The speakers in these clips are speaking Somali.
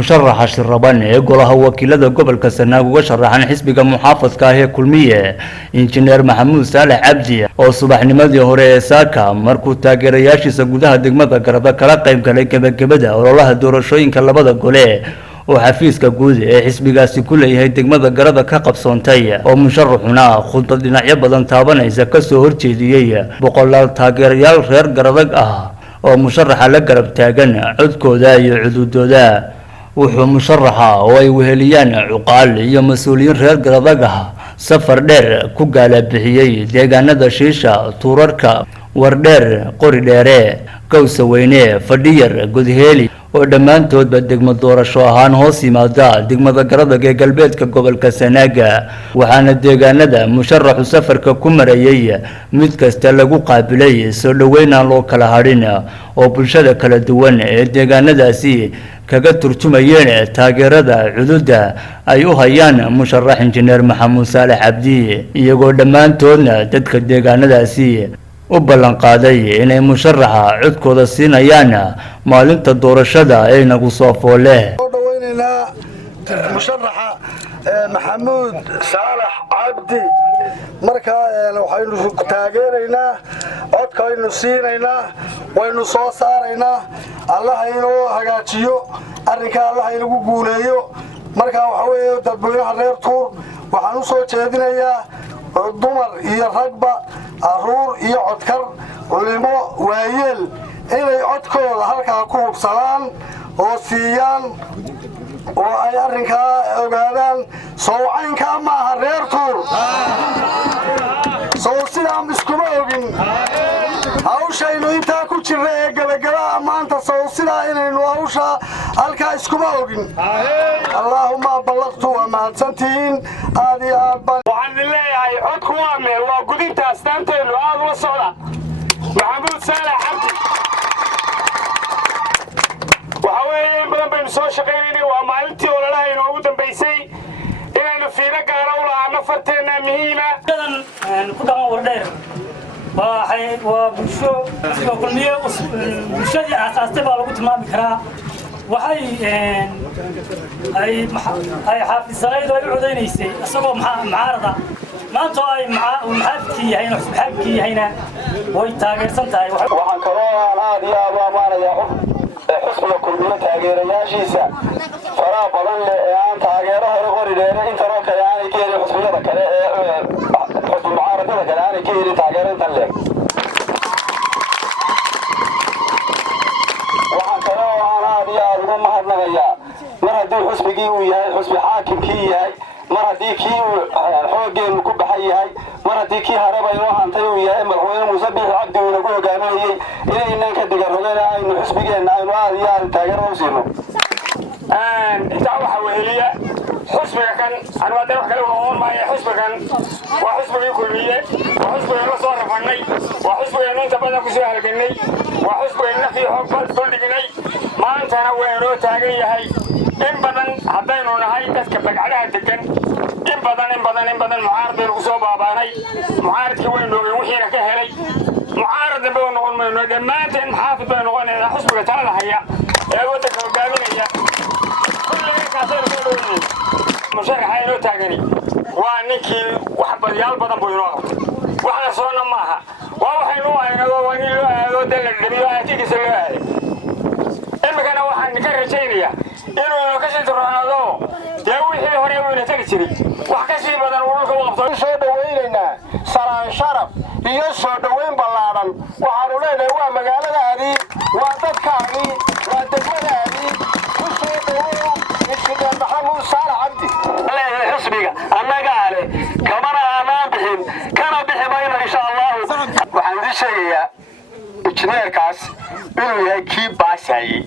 مشرح الشربان يقول هو وكيل قبل كسرناه وشرح عن حسب محافظ كاهي كلمية إنجنير محمود صالح عبدي أو صباح نمدي هوري ساكا مركو تاجرياشي سجودها دقمة كردا كلا قيم كلا كبدا والله دور شوين كلا بدا قوليه وحفيز كجود حسب قاسي كله هي دقمة كردا كقب صنتية ومشرحنا خطة دنيا بدن تابنا إذا كسر تيجيه بقول تاجريال غير كردا ومشرح على قرب تاجنا عدكو ذا يعدود ذا wuxuu musharaxa oo ay weheliyaan cuqaal iyo mas'uuliyiin reer Garadagaha safar dheer ku gaala bixiyay deegaanada Shiisha Tuurarka Wardheer Qori Dheere Kawsa Weyne Fadhiyar Gudheeli oo dhamaantoodba degmo doorasho ahaan hoos yimaada degmada Garadaga ee galbeedka gobolka Sanaaga waxaana deegaanada musharaxu safarka ku marayay mid kasta lagu qaabilay soo dhaweynaan loo kala hadhin oo bulshada kala duwan ee deegaanadaasi kaga turjumayeen taageerada cududa ay u hayaan musharax injineer Maxamuud Saalax Cabdi iyagoo dhamaantoodna dadka deegaanadaasi u ballan qaaday inay musharaxa codkooda siinayaan maalinta doorashada ay nagu soo foole musharaxa Maxamuud Saalax Cabdi marka waxaynu taageeraynaa codkaynu siinaynaa waynu soo saaraynaa Allah inoo hagaajiyo arrinka Allah inagu guuleeyo marka waxa weeye dadweynaha reer Tuur waxaan u soo jeedinayaa dumar iyo ragba aruur iyo codkar culimo waayeel inay codkooda halka ku hubsadaan oo siiyaan oo ay arrinka ogaadaan soocaynka ma aha reer Tuur soo sidaan iskuma ogin hawshaynu inta ku jirnay ee gabagaba maanta soo sidaa inaynu hawsha halka iskuma ogin Allahumma ballaqtu wa ma'adsantiin aad iyo aad waxaan leeyahay codku waa meel waa gudinta astaanteenu aad la socda Maxamuud Saalax Cabdi waxa weeye badan baynu soo shaqeynay waa maalintii ololaha inoogu dambeysay inaynu fiiro gaar ah u lahaano farteena muhiima ku dhamaan Wardheer وبشو كلمية بشدي أساسي بالغوت ما بكرة وحي أي حافظ صغير ويعودين يسي أسوق معارضة ما أنتوا أي محافظي هنا وحبكي هنا ويتاجر سنتاي وحن كرونا هذه يا بابا يا حسب كلمة تاجر يا شيسا فرا بدن لأن تاجره رغوري ده أنت رأك يعني كذا حسب لك حسب معارضة لك يعني كذا تاجر أنت لك وحن كرونا هذه يا بابا ما هذا يا مرة دي حسب كيوي هاي حسب حاكم كي هاي مرة دي كيو حوج المكب حي هاي مرة دي كي هربا يروح عن تيوي هاي مرحوين مسبح عبد ونقول جامعي إلى إنك تجربنا إنه حسب جينا إنه هذا يا تاجر وسينه دعوة حوالية حسب كان أنا ما أدري كلام هون ما حسب كان وحسب كلية وحسب الرصار فني وحسب إنه تبدأ كسر الجني وحسب إنه في حب كل جني ما أنت أنا وينو تاجي هاي إن بدن حبينا نهاي تسكب عليها تكن إن بدن معارض القصوبة باني معارض كوين لو وحيرة كهلي معارض بين نقول من دمات حافظ بين نقول حسب تعالى هيا يا ودك قالوا هي كل كاسر كلوني مشاركة هاي لو تاجني وانكي وحب ريال بدن بيروح وحنا صرنا معها وحنا لو دل الدنيا تيجي سلوها إما كان واحد نكرر شيء إنه كشيء تروحنا داوي هوري وين تجري وحكسي بدل ورك وقت soo dhaweynayna saraan sharaf iyo soo dhaweyn ballaaran waxaan u leenahay waa magaaladaadii waa dadkaadii waa degmadaadii ku soo dhaweey injineer Maxamuud Saalax Cabdi leeyahay xisbiga annaga ale kamana aanaan bixin kana bixi mayno insha Allah waxaan idin sheegayaa injineerkaas inuu yahay kii baasayay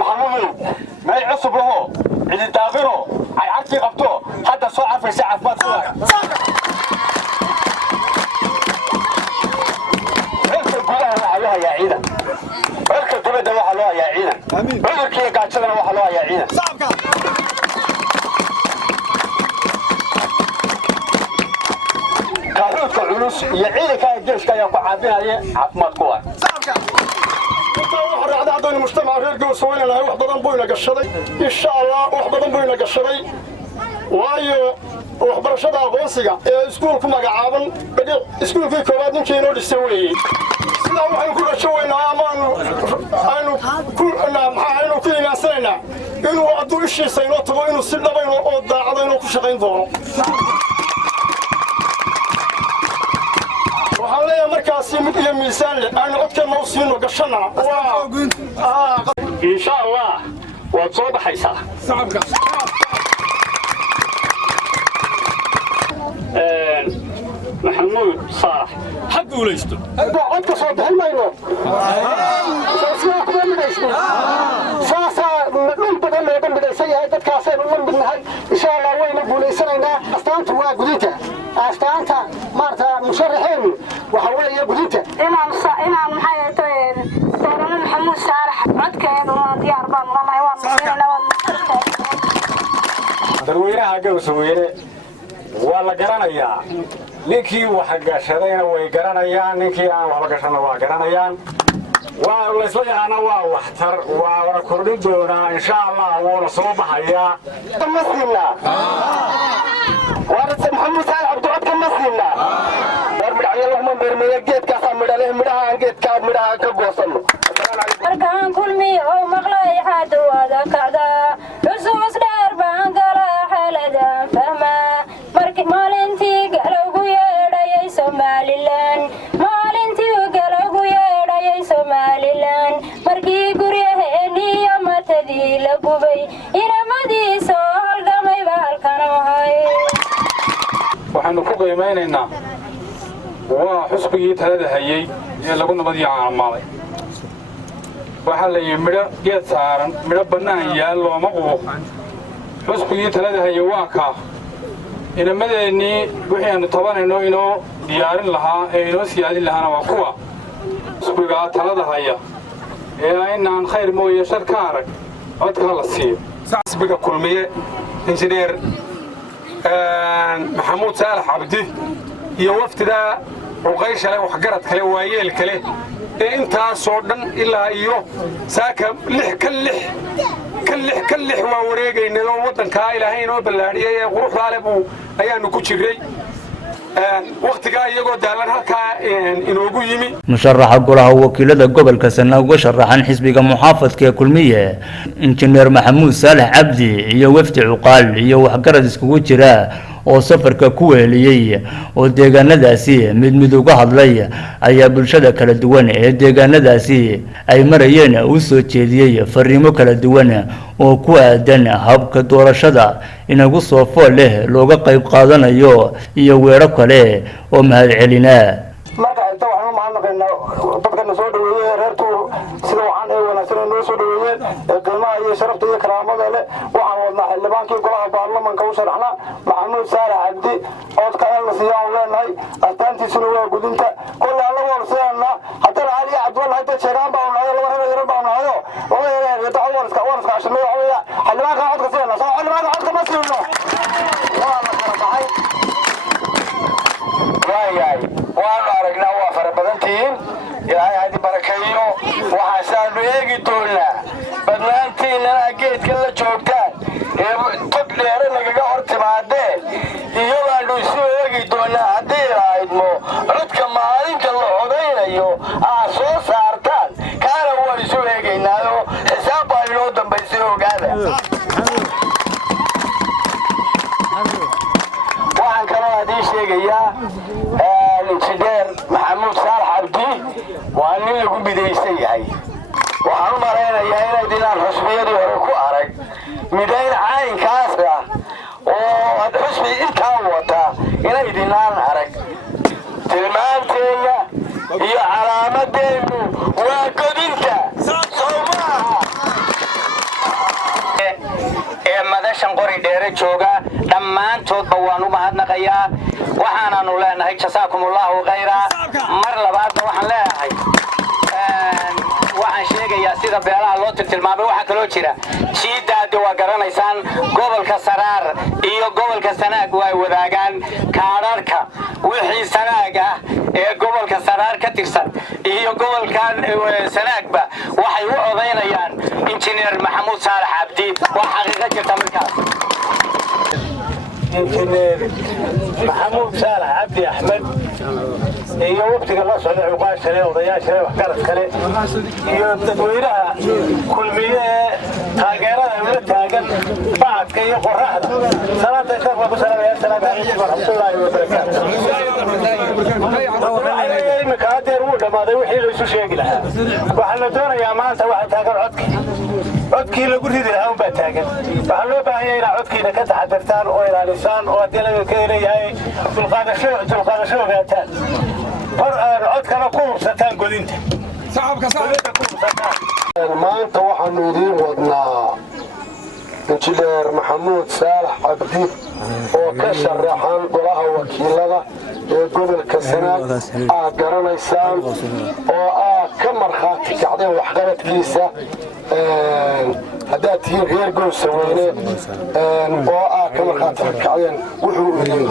محمود ما يعصب له اللي داغره عيعطي قبطه حتى صعب في ساعة ما تصور عرك القلها وحلوها يا عينا عرك الدبدة وحلوها يا عينا عرك كي قاعد شغل وحلوها يا عينا كاروت العروس يا عينا كان الجيش كان يقع بها عفمات قوة haddaynu mujtamaca reer Gowsweyn nahay wax badan buu ina gashaday insha Allah wax badan buu ina gashaday waayo waxbarashada aqoonsiga ee iskuulku magacaaban iskuulkii koowaad ninkii inoo dhisay weeyey sidaa waxaynu ku gashaweynaa ama aynu ku imaansanayna inuu hadduu ishiisa inoo tago inuu si dhaba oo daacada inuu ku shaqayn doono waxaan leeyahay markaasi mid iyo miisaan leh aynu codkeenna u siino gashana insha Allah waad soo baxaysaa محمود صالح حق وليشتو عدك صوت هالماينو ساسا من بدايسني ساسا من بدايسي هاي تتكاسين من بدنهاي إن شاء الله وين بوليسنا أستانت هو قديته أستانت مارتا مشرحين وحولي قديته إمام حياتين سيرنا محمود صالح عدك ديار بان الله يوام درويرها قوسويرة ولا قرنيا ninkii waxa gashadayna way garanayaan ninkii aan waxba gashana waa garanayaan waa la isla yaqaana waa waxtar waa wada kordhin doonaa insha Allah wuu soo baxayaa مسلمنا وارث محمود صالح عبد العد كمسلمنا ورمع يلا ما برمي جيت كاس مدله مدها جيت كاب مدها كغوسن أركان كل مي أو مغلى حد وذا كذا رسوس دربان قلا حلدا فما مرك مالنتي قالوا يا ريا سوماليلان مالنتي قالوا يا ريا سوماليلان مركي قريه هني ما تدي لقبي إن ما دي سوال قمي بالكانوا هاي waxaanu ku qiimeynaynaa waa xusbigii talada hayay ee lagu nabadii caamalay waxa la yimid geed saaran midho banaan yaal looma qubo xusbigii talada hayay waa ka inamadeenii wixii aanu tabanayno inoo diyaarin lahaa ee inoo siyaadin lahaana waa kuwa xusbiga talada haya ee aynaan khayr mooye shar ka arag codka la siiyo xusbiga kulmiye injineer محمود صالح عبدي يوفتدا وقيش له وحجرت كله وايل كله أنت صودن إلا إيوه ساك لح كلح ووريجي إنه وطن كائل هين وبلاريه وروح على أيام كوتشري وقت جاي يقعد دالن هكا إنه يجي مشرح golaha wakiilada gobolka Sanaag uga sharaxan xisbiga muxaafadka kulmiye injineer Maxamuud Saalax Cabdi iyo wafdi cuqaal iyo waxgarad iskugu jira oo safarka ku weeliyay oo deegaanadaasi mid uga hadlay ayaa bulshada kala duwan ee deegaanadaasi ay marayeen u soo jeediyay fariimo kala duwan oo ku aadan habka doorashada inagu soo fool leh looga qayb qaadanayo iyo weero kale oo mahad celinaa marka inta waxaan ma naqaynaa dadka soo dhaweeyay reertu sida waxaan ay wanaagsan noo soo dhaweeyeen qiimaha iyo sharafta iyo karaamada leh waxaan wadnaa xildhibaankii golaha baarlamaanka u sharaxna Maxamuud Saalax Cabdi oo ka la siiyay leenahay astaantiisuna waa gudinta kullu alla wada siiyana hatta Ali Cabdul Hadi Sheegan baa nahay laba reer yar baa nahay oo ay dacwad warska ashmay waxa xildhibaanka codka siiyana soo xildhibaanka codka ma siiyno waa la kala baxay waayahay waan aragnaa waa farabadantiin ilaahay hadi barakeeyo waxaan eegi doonaa badnaantiina geedka la joogtaan ee tog dheer nagaga hor timaadeen iyadoo isu eegi doonaa hadii raaymo codka maalinta la odaynayo soo saartaan kaana waan isu eegaynaayo xisaab baa inoo dambaysay ogaada waxaan kaloo hadii sheegayaa injineer Maxamuud Saalax Cabdi waa nin lagu bidaysan yahay waxaan u maleynayaa inay dinaan xusbiyadii hore ku arag midayn caynkaas oo xusbi intaa wata inay dinaan arag tilmaanteena iyo calaamadeenu waa godinta Soomaaliya ee madashan qori dheere jooga dhammaantoodba waan u mahadnaqayaa waxaanaanu leenahay jasaakumullahu khayra mar labaadna waxaan leeyahay waxaan sheegayaa sheegayaa sida beelaha loo tilmaamay waxa kaloo jira jiidaada waa garanaysaan gobolka Saraar iyo gobolka Sanaag way wadaagaan kaararka wixii Sanaag ah ee gobolka Saraar ka tirsan iyo gobolkan Sanaagba waxay u codeynayaan injineer Maxamuud Saalax Cabdi waxa xaqiiqo jirta markaas injineer Maxamuud Saalax Cabdi Axmed iyo waqtiga la socday uqaashale odayaasha wax garad kale iyo dadweynaha kulmiye taageerada wada taagan baadka iyo qoraxda salaada sheekh Abu Salaam ya salaam alaykum warahmatullaahi wabarakaatuh makadeer uu dhamaaday wixii la isu sheegi lahaa waxa la doonayaa maanta waxa taagan codkii lagu ridi lahaa baa taagan waxa loo baahan yahay in codkiina ka taxadirtaan oo ilaalisaan oo hadii ka leeyahay dulqaadasho ogaataan codkana ku hubsataan godinta maanta waxaanu idiin wadnaa injineer Maxamuud Saalax Cabdi oo ka sharaxan golaha wakiilada ee gobolka Sanaag aad garanaysaan oo aad ka markhaati kacdeen waxqabadkiisa haddaad tihiin reer Goosaweyne oo aad ka markhaati kacdeen wuxuu idin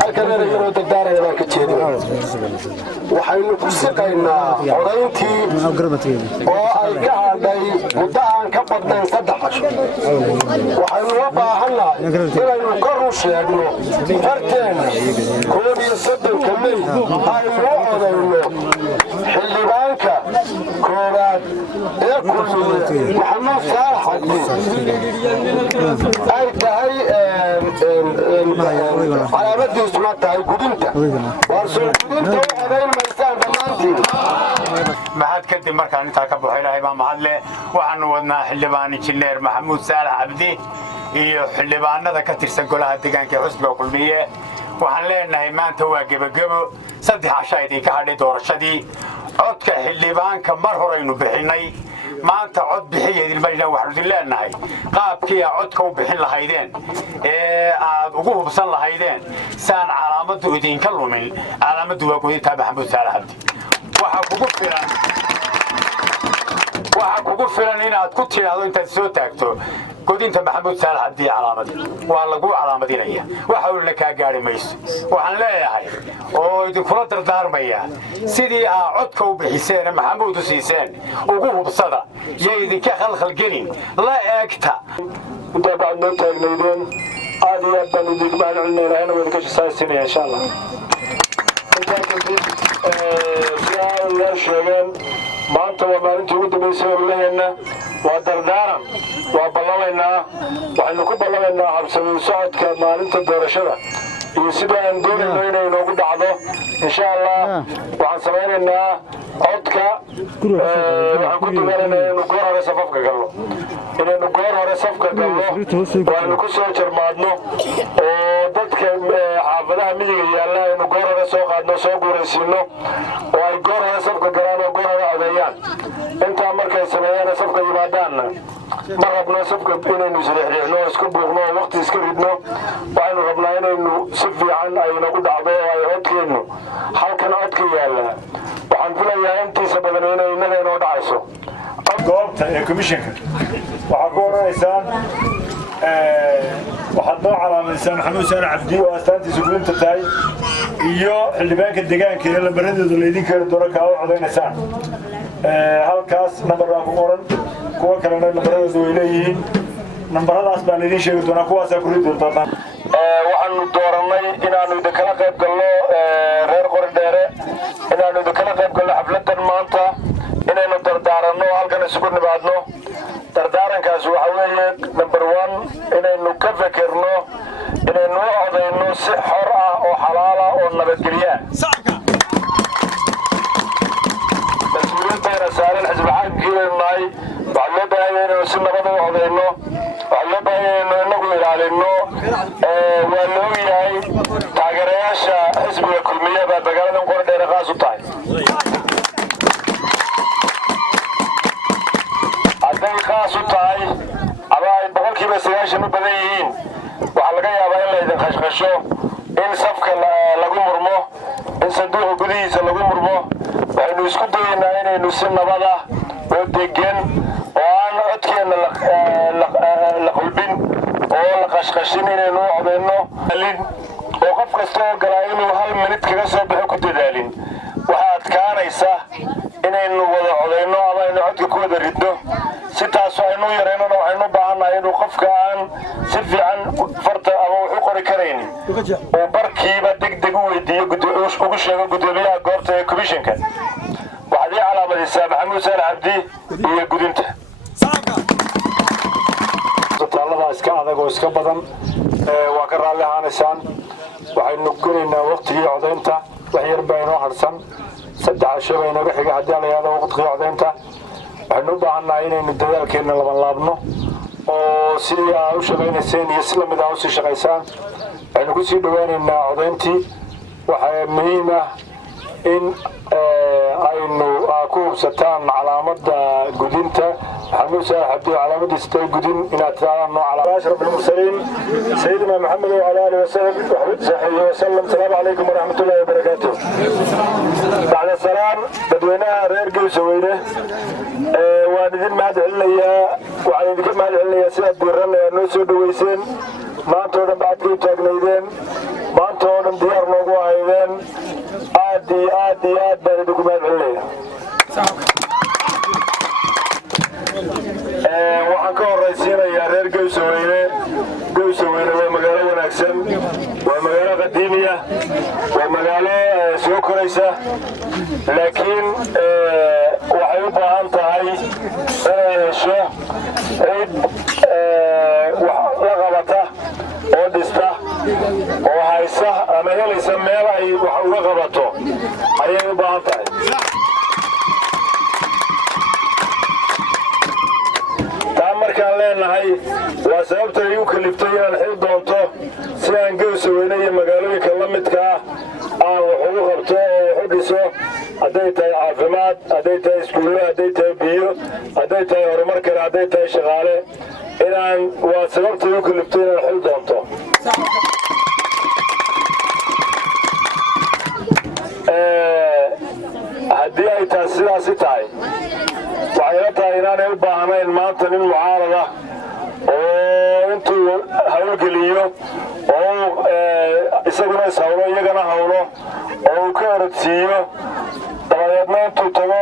halkan reer dadaaraya baan ka jeedin waxaynu ku siqaynaa codayntii oo ay ka hadhay muddo aan ka badnayn 3 casho waxaynu u baahannahay inaynu kor u sheegno farteena 31 May aynu u codayno xildhibaanka koowaad ee kulmiye Maxamuud Saalax Cabdi ay tahay calaamadiisu ma tahay gudinta warsoo gudinta u codayn maysaan dhammaantiin maxaad kadib markaan intaa ka baxo ilaahay baa mahad leh waxaanu wadnaa xildhibaan injineer Maxamuud Saalax Cabdi iyo xildhibaanada ka tirsan golaha deegaanka xusbiga kulmiye waxaan leenahay maanta waa gebagabo 3 casho idinka hadhay doorashadii codka xildhibaanka mar horeynu bixinay maanta cod bixiyeedin mayna waxaan leenahay qaabkii codka u bixin lahaydeen ee aad ugu hubsan lahaydeen saan calaamadu idinka lumin calaamadu waa godinta Maxamuud Saalax Cabdi waxa kugu filan inaad ku tiraahdo intaad soo taagto godinta Maxamuud Saalax Cabdi calaamad waa lagu calaamadinaya waxa uu la ka gaari mayso waxaan leeyahay oo idinkula dardaarmaya sidii aad codka u bixiseen Maxamuud u siiseen ugu hubsada idinka khalkhal gelin la eegta inta baad noo taagnaydeen aad iyo aad baan idinku mahadcelinayna inaan wada ka shaqaysanaya insha Allah inta kadib sheegeen maanta waa maalintii ugu dambeysay ololaheena waa dardaaran waa ballamaynaa waxaynu ku ballamaynaa habsami socodka maalinta doorashada iyo sida aan doonayno inay noogu dhacdo insha Allah waxaan samaynaynaa codka waxaan ku duwanaynaa inaynu goor hore safafka galno waanu ku soo jarmaadno oo dadka xaafadaha miyiga yaalla inuu goor hore soo qaadno soo guuraysiino oo ay goor hore safka galaan oo goor hore codeeyaan intaa markay sameeyaan safka yimaadaanna ma rabno safka inaynu isriixriixno oo isku buuqno oo waqti iska ridno waxaynu rabnaa inaynu si fiican ay nagu dhacdo oo ay codkeennu halkan codka yaalla waxaan filayaa intiisa badan inay innaga inoo dhacayso goobta ee komishanka waxaad ku odhanaysaan waxaad noo calaamaysaan Maxamuud Saalax Cabdi oo astaantiisu gudinta tahay iyo xildhibaanka deegaanka ee lambaradooda laydin kala doono kaa u codaynaysaan halkaas nambar baa ku qoran kuwa kalena lambaradooda way leeyihiin nambaradaas baan idiin sheegi doonaa kuwaasaa ku ridi doontaan waxaanu doorannay inaanu idinkala qayb galno reer Qorindheere inaanu idinkala qayb galno xafladan maanta inaynu dardaaranno halkan isugu nimaadno dardaarankaas waxa weeye number 1 inaynu ka fekerno inaynu codayno si xor ah oo xalaal ah oo nabadgelyo ah mas'uuliyadda saaran xisbi xaakimkeenay waxaa loo baahan yahay inaynu si nabad u codayno waxaa loo baahan yahay inaynu inagu ilaalino waa loo yahay taageerayaasha xisbiga kulmiye baa magaaladan Qorindheere qaas u tahay hadday qaas u tahay ama ay boqolkiiba 90 u badan yihiin waxaa laga yaabaa in la idin khashkhasho in safka lagu murmo in sanduuqa gudihiisa lagu murmo waxaynu isku dayaynaa inaynu si nabad ah oo degan oo aan codkeenna la qulbin oo la qashqashin inaynu u codayno oo qof kasta oo galaa inuu hal minid kaga soo baxo ku dadaalin waxaa adkaanaysa inaynu wada codayno ama aynu codka ku wada ridno si taas aynu yareynona waxaynu u baahannahay inuu qofka aan si fiican farta ama wax u qori karaynin uu barkiiba degdeg u weydiiyo ugu sheego gudoomiyaha goobta ee komishanka waxaad ii calaamadaysaa maxamuud saalax cabdi iyo gudinta isbitaallada iska adag oo iska badan waa ka raalli ahaanaysaan waxaynu gelaynaa waqtigii codaynta wax yar baa inoo harsan 3 casho baa inooga xiga haddii la yidhaahdo waqtigii codaynta waxaynu u baahannahay inaynu dadaalkeenna labanlaabno oo sidii aa u shaqaynayseen iyo si lamid aa usii shaqaysaan waxaynu kusii dhowaanaynaa codayntii waxaa muhiim ah in aynu ku hubsataan calaamadda gudinta محمود صالح عبد علامة استيقظين إن أترانا على أشرف المرسلين سيدنا محمد وعلى آله وصحبه وسلم السلام عليكم ورحمة الله وبركاته. بعد السلام بدوينا ريرجل سوينا وندين ما دعلنا وعلى ذكر ما دعلنا سيد بيرنا نوسو دويسين ما أنتوا بعد كي تاجنيدين ما أنتوا ديار نوجو عيدين عادي بردكم ما دعلنا. waxaan ka horeysiinayaa reer Gowsaweyne waa magaalo wanaagsan waa magaalo qadiimiya waa magaalo soo koraysa laakiin waxay u baahan tahay inay hesho cid wax la qabata oo dhista oo haysa ama helaysa meel ay wax uga qabato ayay u baahan tahay markaan leenahay waa sababta ay u kaliftay inaan xil doonto si aan Gowsaweyne iyo magaalooyinka la midka aan wax ugu qabto oo wax u dhiso hadday tahay caafimaad hadday tahay iskuulo hadday tahay biyo hadday tahay horumar kale hadday tahay shaqaale inaan waa sababta ay u kaliftay inaan xil doonto haddii ay taas sidaasi tahay waxay la tahay inaanay u baahnayn maanta nin mucaarad ah oo intuu hawlgeliyo oo isaguna ishawlo iyagana hawlo oo uu ka orodsiiyo dabadeedna intuu tago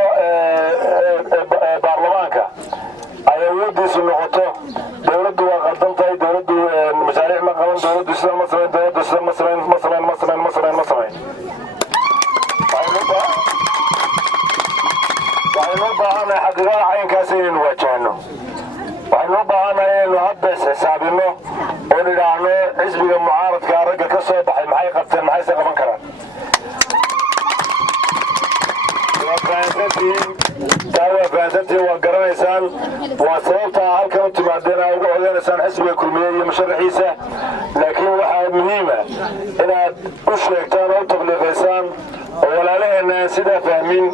baarlamaanka ay awoodiisu noqoto dowladdu waa qaldan tahay dowladdu mashaariic ma qaban dowladdu sidan ma samayn dowladdu sidan ma samayn waxaynu u baahannahay xaqiiqada caynkaas inaynu waajahno waxaynu u baahannahay inaynu hadda isxisaabinno oo nidhaahno xisbiga mucaaradka ragga ka soo baxay maxay qabteen maxayse qaban karaan waa fahansantihiin waa garanaysaan waa sababta halkan u timaadeen aa uga codeynaysaan xisbiga kulmiye iyo musharaxiisa laakiin waxaa muhiima inaad u sheegtaan oo u tabliiqaysaan oo walaalaheenna aan sidaa fahmin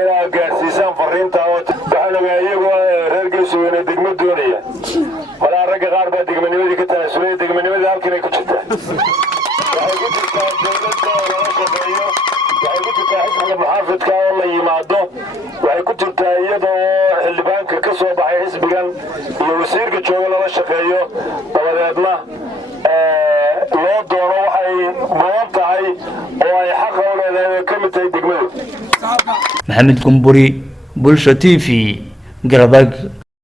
inaad gaadhsiisaan fariinta waxaan ogaa iyagoo reer Gowsaweyne degmo doonaya malaa ragga qaar baa degmanimadii ka tanaasulay degmanimadii halkan ay ku jirtaa waxay ku jirtaa dowladda oo lala shaqeeyo waxay ku jirtaa xisbiga muxaafidka oo la yimaado waxay ku jirtaa iyada oo xildhibaanka ka soo baxay xisbigan iyo wasiirka jooga lala shaqeeyo dabadeedna loo doono waxay mudan tahay oo ay xaqa u leedahay oo ka mid tahay degmadu maxamed kumburi bulsho TV Garabag